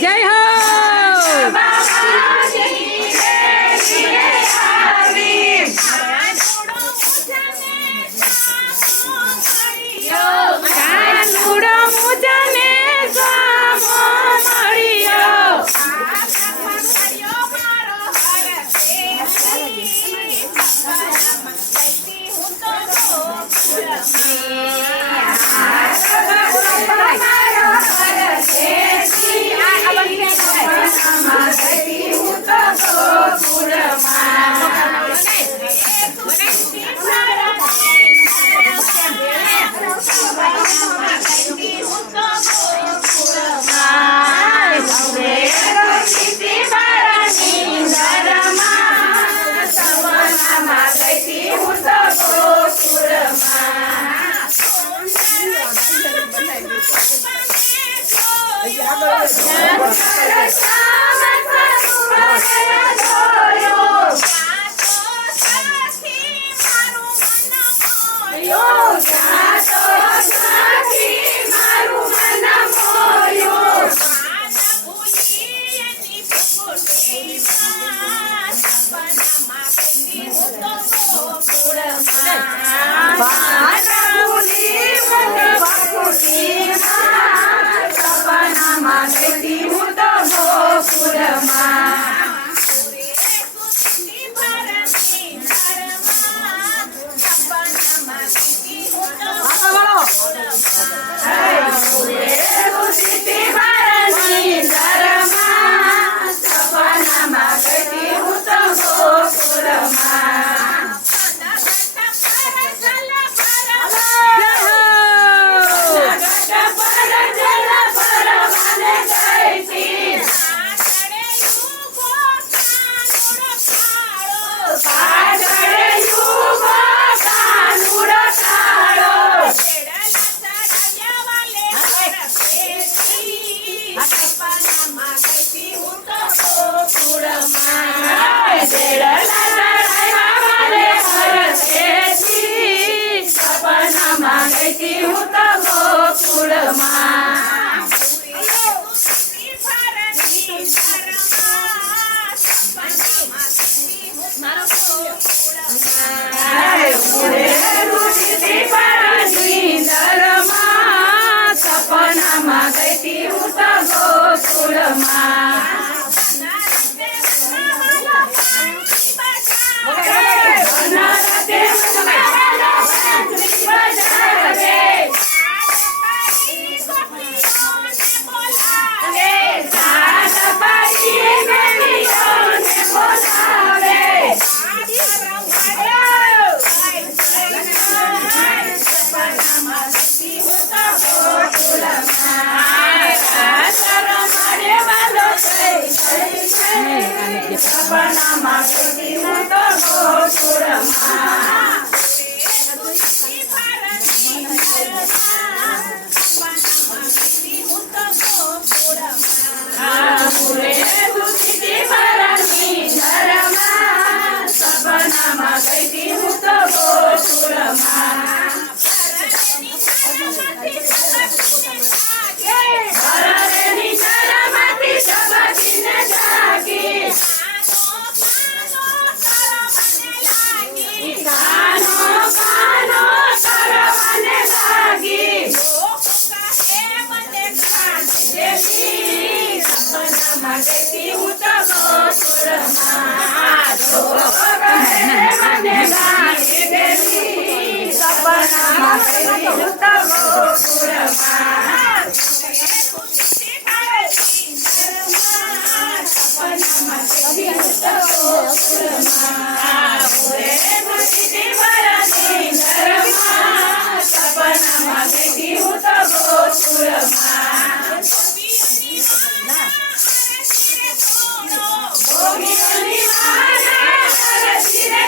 જય હો કાનુડો મુજને સ્વામો મળ્યો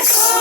Oh,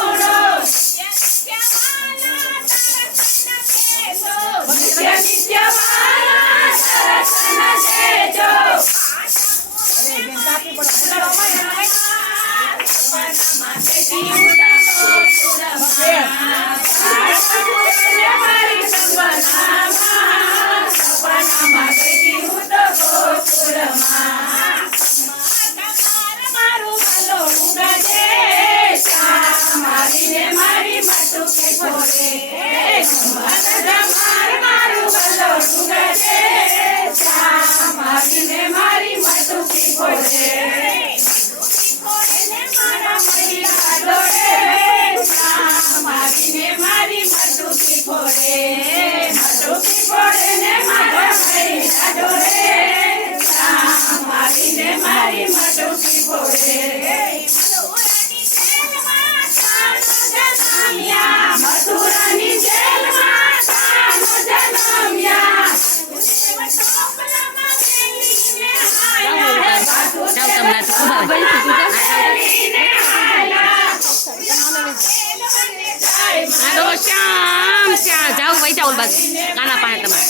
શ્યામ શ્યામ જાઓ ભાઈ જાઓ બસ ગાના પાસે તમારે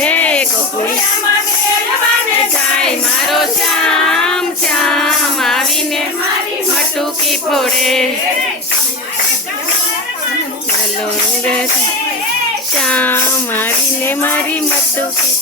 હે ગોકુળી જાય મારો શ્યામ શ્યામ આવીને મટુકી ફોડે હલો શ્યામ આવીને મારી મટુકી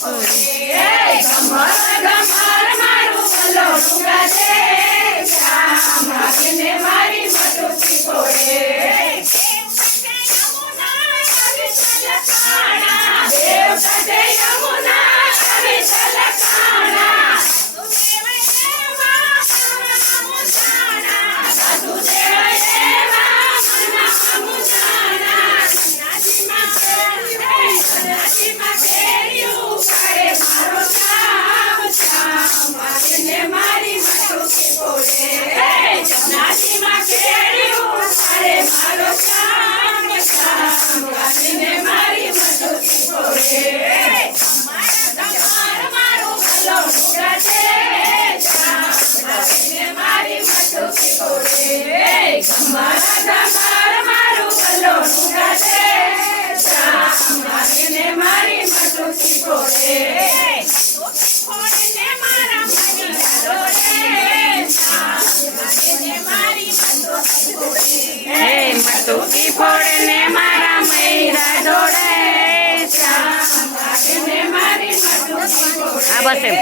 મટુકી ફોડે ને મારા મૈરા જોડે હા બસ એમ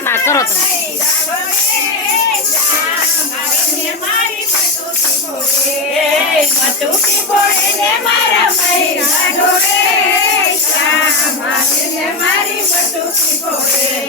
ના કરો તમે મટુકી ફોડે ને મારા મૈરા જોડે મારી મટુકી ફોડે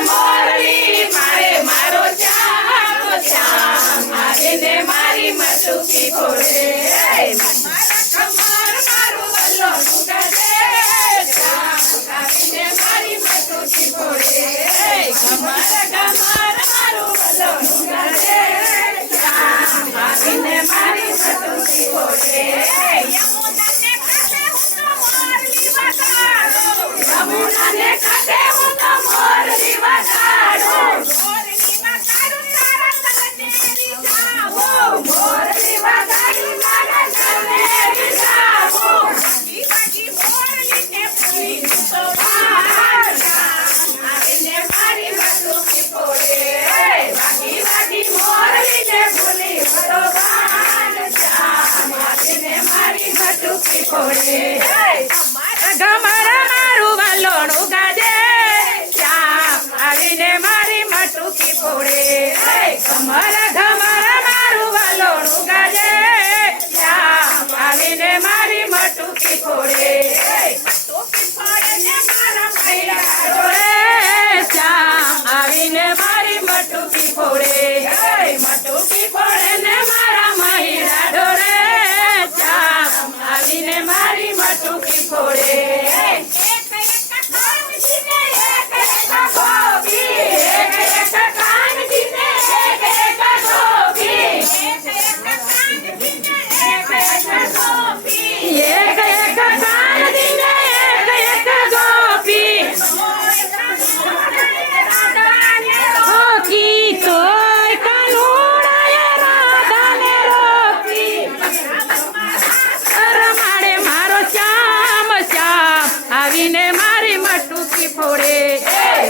મોરલી મારે મારો શ્યામ શ્યામ આવીને મારી મટુકી ફોડે મારા કમર મારું વલ્લોનું ગાજે શ્યામ આવીને મારી મટુકી ફોડે કમર કમર મારું વલ્લોનું ગાજે શ્યામ આવીને મારી મટુકી ફોડે યમુનાને કાંઠે હું તો મોરલી વગાડું યમુનાને કાંઠે હું તો મોરલી વગાડું મોરલીમાં કાઢું તારા કલનેરી જાવું મોરલી વગાડું તારા કલનેરી જાવું બાકી બાકી મોરલીને ભૂલી તો આવીને મારી મટુકી ફોડે બાકી બાકી મોરલીને ભૂલી ભગવાન આવીને મારી મટુકી ફોડે ઘમર મારું વલોણું ગાજે શ્યામ આવીને મારી મટુકી ફોડે ઘમર ઘમર મારું વલોણું ગાજે શ્યામ આવીને મારી મટુકી ફોડે મટુકી ફોડે ને મારા મૈડા ડોળે શ્યામ આવીને મારી મટુકી ફોડે મટુકી ફોડે ને મારા મૈડા ડોળે શ્યામ આવીને મારી મટુકી ફોડે આવીને મારી મટુકી ફોડે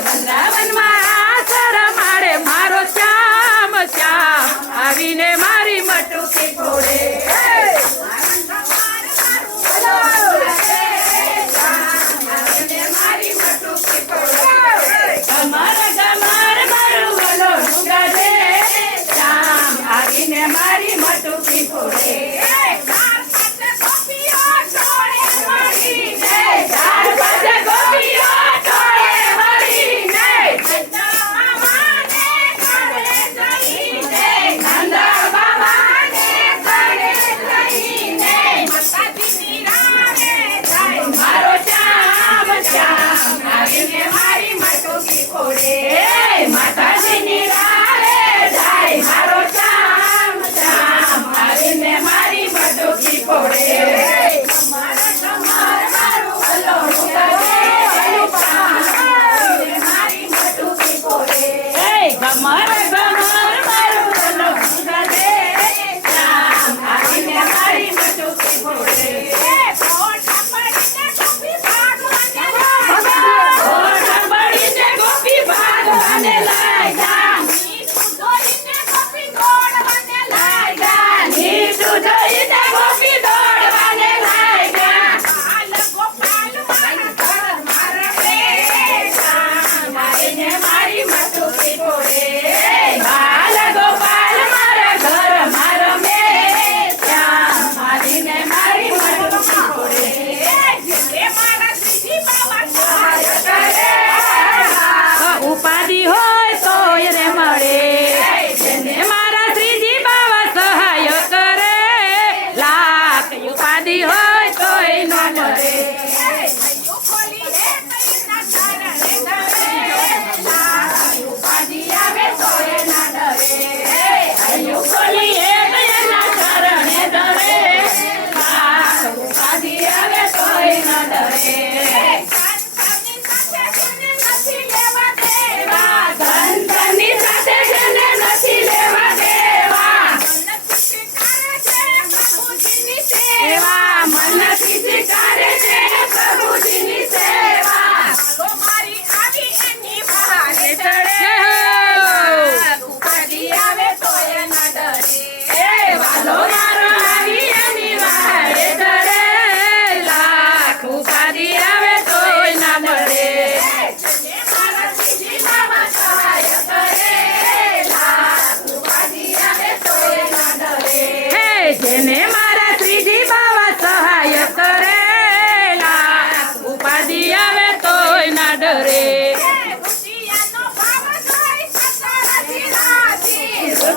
વૃંદાવનમાં આસર માડે મારો શ્યામ શ્યામ આવીને મારી મટુકી ફોડે ગમર ગમર મારું વલોણું ગાજે શ્યામ આવીને મારી મટુકી ફોડે માતાજીની રાહે જાય મારો શ્યામ શ્યામ આવીને મારી મટુકી ફોડે મારું વલોણું ગાજે મારી મટુકી ફોડે ઘમર ઘમર મારું વલોણું ગાજે શ્યામ આવીને મારી મટુકી ફોડે ગોપી ભાગ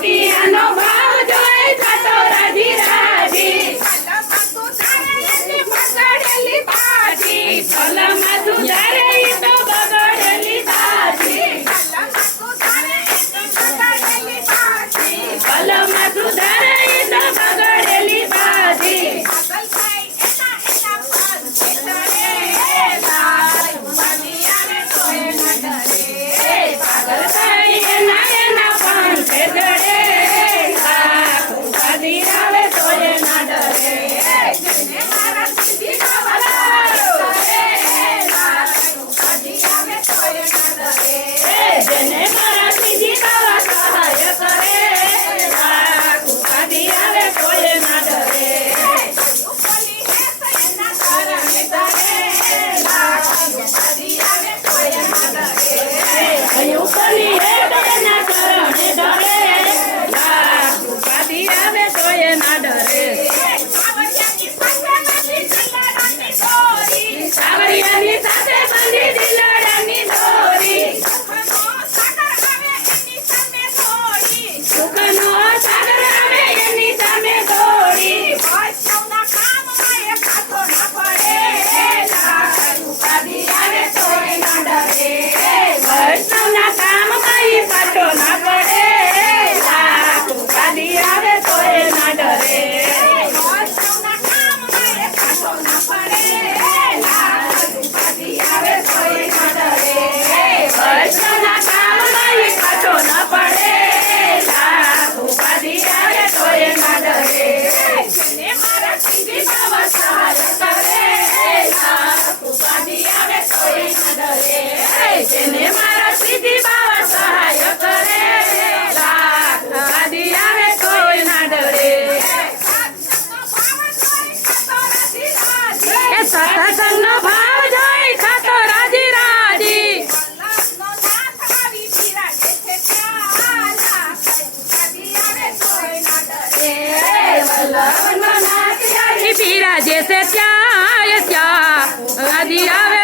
રૂપિયાનો ભાવ જોઈ થતો રાજી રાજી ફલમાં સુધારે ઈ તો બગડેલી ભાજી ફલમાં સુધારે ઈ તો બગડેલી ભાજી પાગલ થાય એના એના પણ છે જડે ઉપાધિ આવે તો એ ના ડરે જેને મારા સીધી દવા સહાય કરે ઉપાધિ આવે તો એ ના ડરે ઉપરની હેડ એના કરણે ડરે ઉપાધિ આવે તો એ ના ડરે સાવરિયાની સાથે બંધી દિલડાની દોરી સુખનો સાગર આવે એની સામે દોડી ઉપાધિ આવે તો એ ના ડરે વૈષ્ણવના કામમાં ઈ પાછો ના પડે ઉપાધિ આવે તો એ ના ડરે વૈષ્ણવના કામમાં ઈ પાછો ના પડે ઉપાધિ આવે તો એ ના ડરે જેને મારા સીધી બાબા સહાય કરે ઉપાધિ આવે તો એ ના ડરે જેને મારા સીધી બાબા સહાય કરે ઉપાધિ આવે તો એ ના ડરે એ સત્સંગનો ભાવ જોઈ ખાતો રાજી રાજી બિરાજે છે ત્યાં ત્યાં રાજી આવે